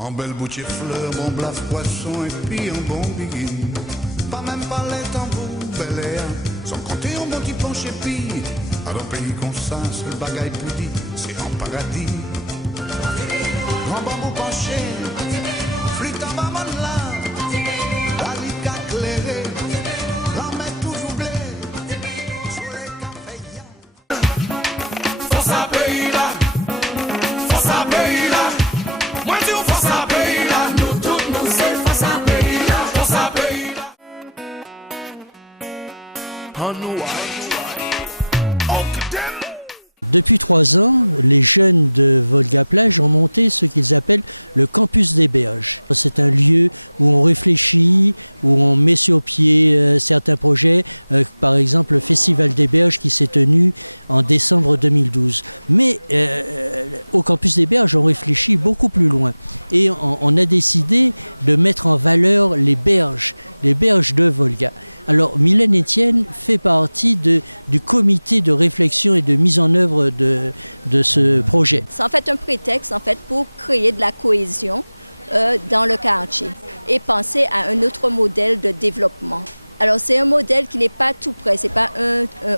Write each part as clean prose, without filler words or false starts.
En belle boutique fleur, mon blaf poisson et puis un bon bigui. Pas même pas les tambours, bel air. Sans compter un bon petit planche et puis, à d'un pays comme ça, c'est le bagaille plus dit, c'est en paradis. Grand bambou penché, flûte en bas là, la lique éclairée, la mer toujours blée, soleil café. Force à pays là, force à pays là. Moi dis force à pays là, nous tous nous c'est force à pays là, force à pays là. Depuis 3 ans, les jeunes de Volga-Plage ont monté ce qu'ils appellent le campus des berges. C'est un lieu où on réfléchit, où on met sur pied certains projets, par exemple le Festival des berges qui s'est tenu en décembre 2012. Mais au campus des berges, on réfléchit beaucoup plus loin et on a décidé de mettre en valeur les berges de Volga. Alors, Mylène Etienne fait partie du comité de réflexion et de mise en œuvre de ce projet. C'est en fait un prétexte pour créer de la cohésion dans le quartier et penser à un autre modèle de développement. Alors c'est un modèle qui n'est pas tout prêt, c'est pas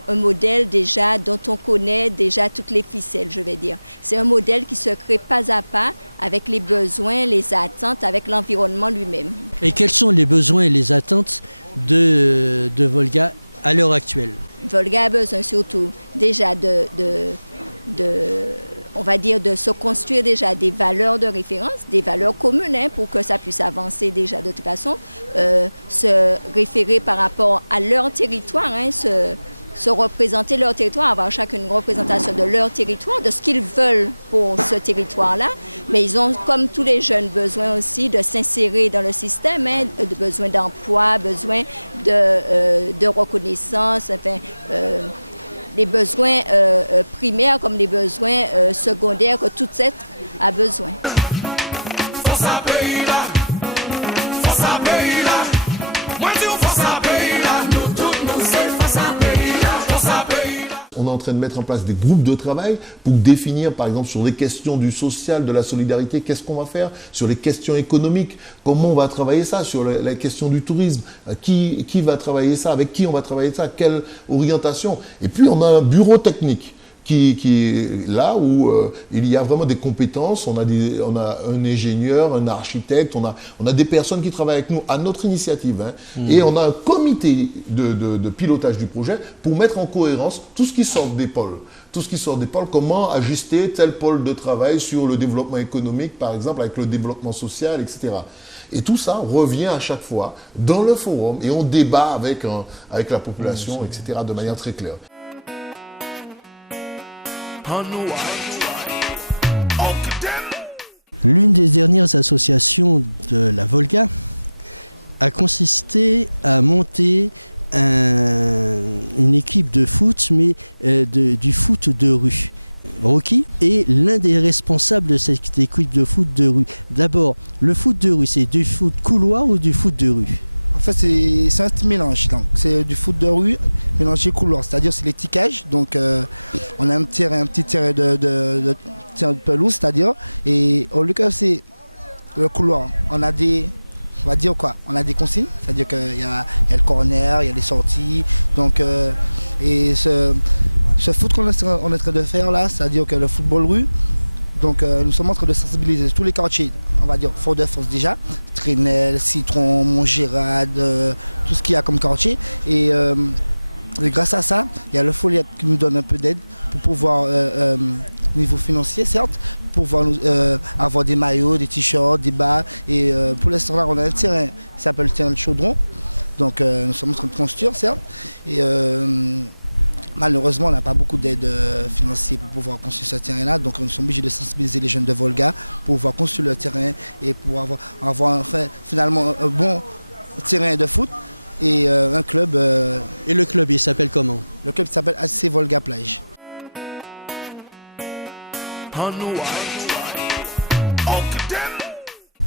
un modèle déjà dont on connaît déjà toutes les ficelles, je vais dire. C'est un modèle qui se crée pas à pas avec les besoins, les attentes, avec l'environnement lui-même. Et quels sont les besoins et les attentes de Volga à l'heure actuelle? Volga a besoin surtout déjà on va dire de se construire déjà des valeurs de référence, des valeurs communes pour que ça puisse avancer déjà de toute façon, se référer par rapport à leur territoire, se représenter leur territoire, avoir chacune une représentation de leur territoire, de ce qu'ils veulent pour ce territoire-là. Mais ils ont, comme tous les jeunes, besoin aussi de s'insérer dans le système, besoin d'emploi, besoin de reconnaissance, les besoins primaires comme les besoins secondaires que tout être a besoin. Force à pays là, force à pays là. Moi dis force à pays là, nous tous nous c'est force à pays là, force à pays là. On est en train de mettre en place des groupes de travail pour définir, par exemple, sur les questions du social, de la solidarité, qu'est-ce qu'on va faire, sur les questions économiques, comment on va travailler ça, sur la question du tourisme, qui va travailler ça, avec qui on va travailler ça, quelle orientation. Et puis, on a un bureau technique qui est là où il y a vraiment des compétences. On a un ingénieur, un architecte, on a des personnes qui travaillent avec nous à notre initiative. Et on a un comité de pilotage du projet pour mettre en cohérence tout ce qui sort des pôles. Tout ce qui sort des pôles, comment ajuster tel pôle de travail sur le développement économique, par exemple, avec le développement social, etc. Et tout ça revient à chaque fois dans le forum et on débat avec la population, etc., de manière très claire. L'une des dernières associations de la Volga a consisté à monter une équipe de foot, mais du foot de rue. Rocky est l'un des responsables de cette équipe de foot de rue. D'abord, le foot de rue, c'est du foot couloir ou du foot de rue? En fait, c'est un petit mélange. C'est du foot de rue mélangé couloir, c'est-à-dire c'est les ticages. Donc, on a un petit terrain de pelouse, c'est-à-dire. Et au lieu que c'est le couloir, on a des consignes, c'est-à-dire qu'il y a le corner, il y a les sorties. Donc, et ce foot qu'on est en train de faire là, c'est-à-dire que le football rue. Donc nous sommes en train de sensibiliser tous les quartiers, on va dire Fort-de-France déjà, Trénel, Citron, Montgérard, tout ce qu'il y a comme quartier. Et grâce à ça, il y a le Foliette qui nous donne un peu d'aide pour pouvoir, au niveau financier certes, pour pouvoir avoir des maillots, des t-shirts, des bas. Et pour l'instant là, on a un terrain qui s'appelle le terrain de Chaudron. Donc nous sommes en train de construire certes. Et malheureusement, on n'a pas beaucoup d'aide financière pour pouvoir construire ce terrain-là. Donc, nous sommes obligés de sensibiliser les jeunes de Volga pour pouvoir construire le terrain et pour avoir finalement un bon terrain de foot et un club. Et le club, il s'appelle comment? Le club s'appelle AC Volga-Plage.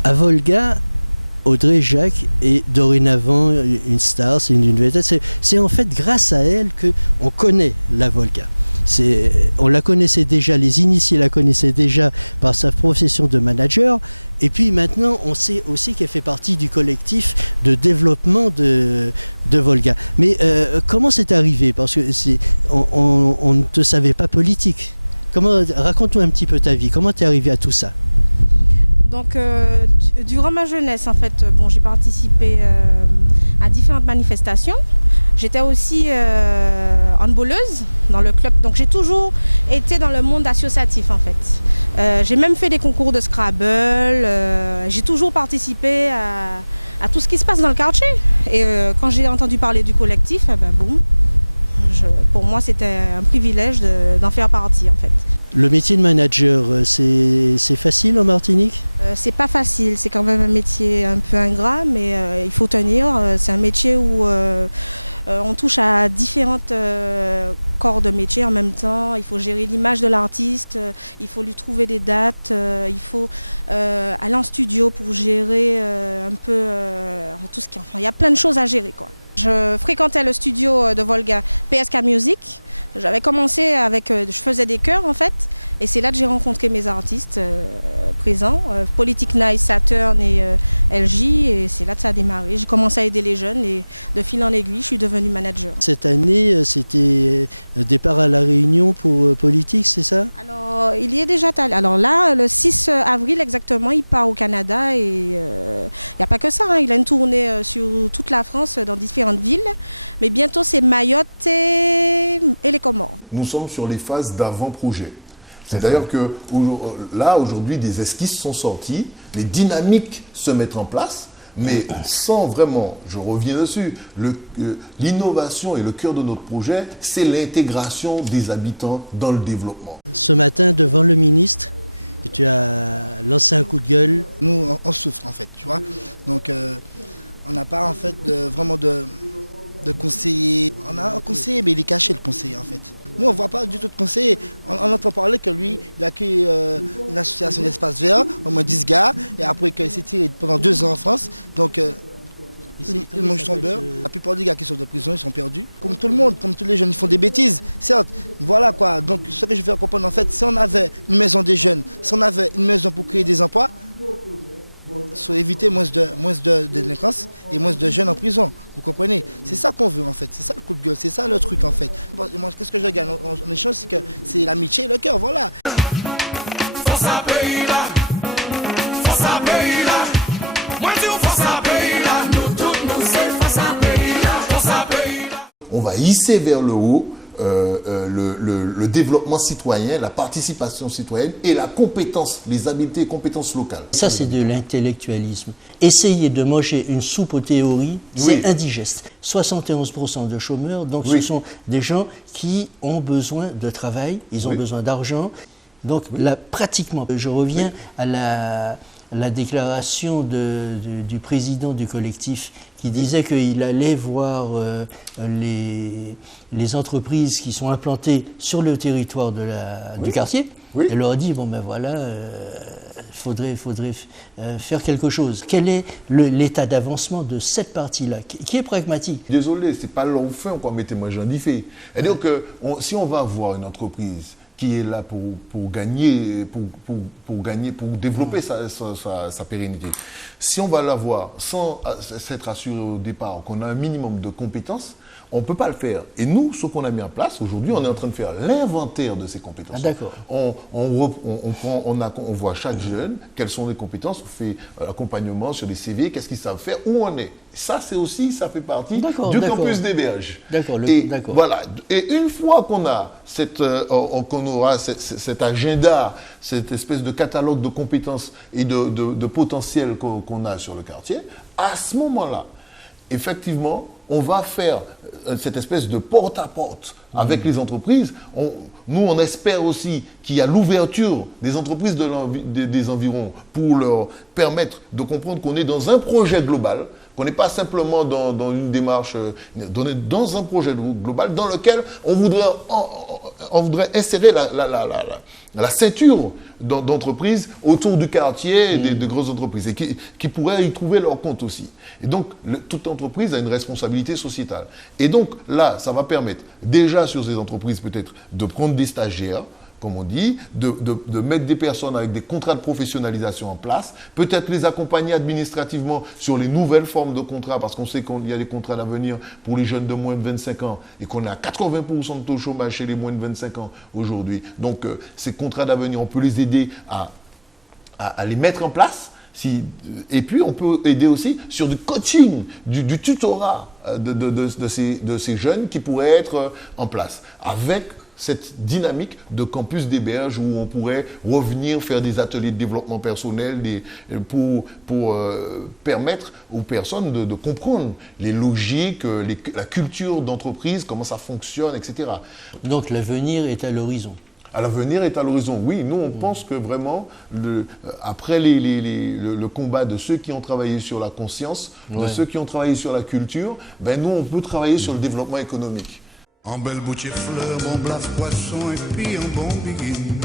À Volga, Audrey Jacques est dorénavant une star, c'est une vedette. C'est en fait grâce à elle qu'on connaît la Volga. on la connaissait déjà, les initiés la connaissaient déjà par sa profession de manager. Et puis maintenant, on sait aussi qu'elle fait partie du collectif de développement de Volga. Mais comment c'est arrivé? Parce que on ne te savait pas politique. Raconte-nous un petit peu ta vie. Comment tu es arrivé à tout ça? Donc, durant ma jeunesse, en fait, j'ai participé à différentes manifestations. J'étais aussi handballeuse dans le club. Donc, j'ai toujours été dans le monde associatif, en fait. J'ai même fait des concours de Scrabble. J'ai toujours participé à tout ce qui se passe dans le quartier. Et quand j'ai entendu parler du collectif, pour moi, c'était un privilège d'en faire partie, en fait. Le métier de manager, c'est facile en Martinique? C'est pas facile, c'est quand même un métier un peu ingrat, mais il faut tenir. C'est un métier où on touche à différentes corps de métier en même temps. Il faut gérer l'image de l'artiste, il faut lui trouver des dates, il faut aller en studio pour gérer un peu tout ce qui... Enfin, il y a plein de choses à gérer, quoi. Je fréquentais le studio de Volga, PSK Music. J'avais commencé je faisais des chœurs en fait, et c'est là que j'ai rencontré mes artistes présents, Politic Nice, Saturn et LJ, et c'est là que ça a démarré. J'ai commencé à aider les jeunes et de fil en aiguille, je suis devenue manager. Cette année, c'était départ à La Réunion pour Politique, c'est ça? Alors, il y est déjà allé. Alors là, le 6 avril exactement, il part au Canada et il n'y a pas que ça, hein. Il a une tournée sur toute la France, dans différentes villes, mais bientôt c'est Mayotte et les Comores. Nous sommes sur les phases d'avant-projet. C'est d'ailleurs que là, aujourd'hui, des esquisses sont sorties, les dynamiques se mettent en place, mais sans vraiment, je reviens dessus, l'innovation et le cœur de notre projet, c'est l'intégration des habitants dans le développement. Ce matin, devant le ministre, tu as lancé un coup de gueule. Nous, on souffre en fait, tu vois. Donc, on n'a pas en fait vraiment de conseiller. On a un conseiller, mais il est caché le conseiller en fait. Nous, on ne voit pas du tout de conseiller. On entend parler que lui, il a créé une association d'espace vert, au moins 10 gars, et après qu'il s'est tiré pendant 2 ans en France. Donc, il mange son beurre. La plupart des gars qui sont de prison, ils sont perdus. Comme tout le monde, comme tous les jeunes, ils font des bêtises. Certes, voilà quoi. Donc, ce que je veux comprendre en fait, si on avait une maison des jeunes, si on avait une maison pour créer des emplois, pour éviter moins de délinquance et moins de jeunes en prison. Vous comprenez? C'est ça qu'on veut en fait, c'est ça le coup de gueule, c'est ça le truc en fait. Moi, qu'est-ce que je gagne en échange, c'est que c'est l'amitié et le cœur, voilà. Force à pays là, force à pays là, moi dis force à pays là, nous tous nous sommes force à pays là, force à pays là. On va hisser vers le haut le développement citoyen, la participation citoyenne et la compétence, les habiletés et compétences locales. Ça, c'est de l'intellectualisme. Essayer de manger une soupe aux théories, c'est indigeste. 71% de chômeurs, donc ce sont des gens qui ont besoin de travail, ils ont besoin d'argent. Donc là, pratiquement, je reviens à la déclaration du président du collectif qui disait qu'il allait voir les entreprises qui sont implantées sur le territoire du quartier. Et leur a dit, bon ben voilà, faudrait faire quelque chose. Quel est l'état d'avancement de cette partie-là, qui est pragmatique? Désolé, c'est pas leur fin qu'on mettait moi j'en dis fait. C'est-à-dire que si on va avoir une entreprise qui est là pour gagner, pour développer sa pérennité. Si on va l'avoir sans s'être assuré au départ qu'on a un minimum de compétences, on ne peut pas le faire. Et nous, ce qu'on a mis en place, aujourd'hui, on est en train de faire l'inventaire de ces compétences. Ah, d'accord. On voit chaque jeune, quelles sont les compétences, on fait l'accompagnement sur les CV, qu'est-ce qu'ils savent faire, où on est. Ça, ça fait partie du campus DBH. D'accord. Voilà. Et une fois qu'on a qu'on aura cet agenda, cette espèce de catalogue de compétences et de potentiel qu'on a sur le quartier, à ce moment-là, effectivement, on va faire cette espèce de porte-à-porte avec les entreprises. Nous, on espère aussi qu'il y a l'ouverture des entreprises des environs pour leur permettre de comprendre qu'on est dans un projet global, qu'on n'est pas simplement dans une démarche, dans un projet global dans lequel on voudrait insérer la ceinture d'entreprises autour du quartier et des grosses entreprises et qui pourraient y trouver leur compte aussi. Et donc, toute entreprise a une responsabilité responsabilité sociétale. Et donc là, ça va permettre déjà sur ces entreprises peut-être de prendre des stagiaires, comme on dit, de mettre des personnes avec des contrats de professionnalisation en place, peut-être les accompagner administrativement sur les nouvelles formes de contrats, parce qu'on sait qu'il y a des contrats d'avenir pour les jeunes de moins de 25 ans et qu'on est à 80% de taux de chômage chez les moins de 25 ans aujourd'hui. Donc ces contrats d'avenir, on peut les aider à les mettre en place. Et puis on peut aider aussi sur du coaching, du tutorat de ces jeunes qui pourraient être en place, avec cette dynamique de campus des berges où on pourrait revenir faire des ateliers de développement personnel pour permettre aux personnes de comprendre les logiques, la culture d'entreprise, comment ça fonctionne, etc. Donc l'avenir est à l'horizon. L'avenir est à l'horizon, oui. Nous, on pense que vraiment, après le combat de ceux qui ont travaillé sur la conscience, de ceux qui ont travaillé sur la culture, ben nous, on peut travailler sur le développement économique. En belle boutique fleur, mon blaf poisson et puis un bon biguine.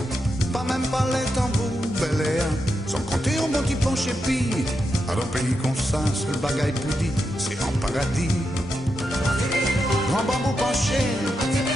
Pas même pas les tambours, bel air. Sans compter un bon petit plancher puis. À un pays comme ça, c'est le bagaille plus dit, c'est en paradis. Grand bambou penché.